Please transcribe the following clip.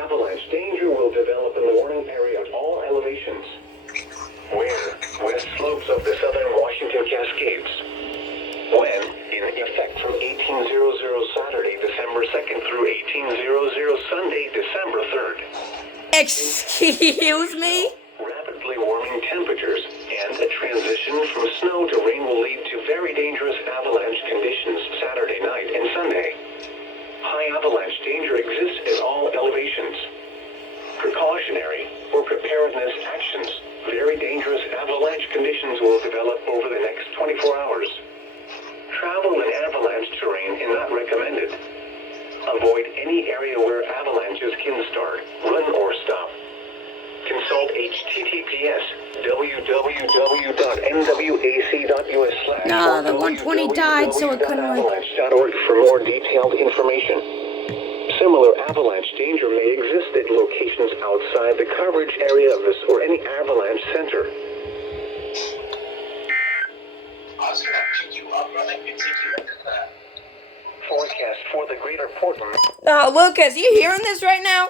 avalanche danger will develop in the warning area at all elevations. West slopes of the southern Washington Cascades. When in effect from 1800 Saturday, December 2nd through 1800 Sunday, December 3rd. Excuse me? Rapidly warming temperatures and a transition from snow to rain will lead to very dangerous avalanche conditions Saturday night and Sunday. High avalanche danger exists at all elevations. Precautionary or preparedness actions. Very dangerous avalanche conditions will develop over the next 24 hours. Travel in avalanche terrain is not recommended. Avoid any area where avalanches can start, run, or stop. Consult https://www.nwac.us/ Nah, the 120 died, so it couldn't like... www.avalanche.org for more detailed information. Similar avalanche danger may exist at locations outside the coverage area of this or any avalanche center. I was gonna pick you up, brother, and take you into that. Forecast for the greater Portland. Lucas, you hearing this right now?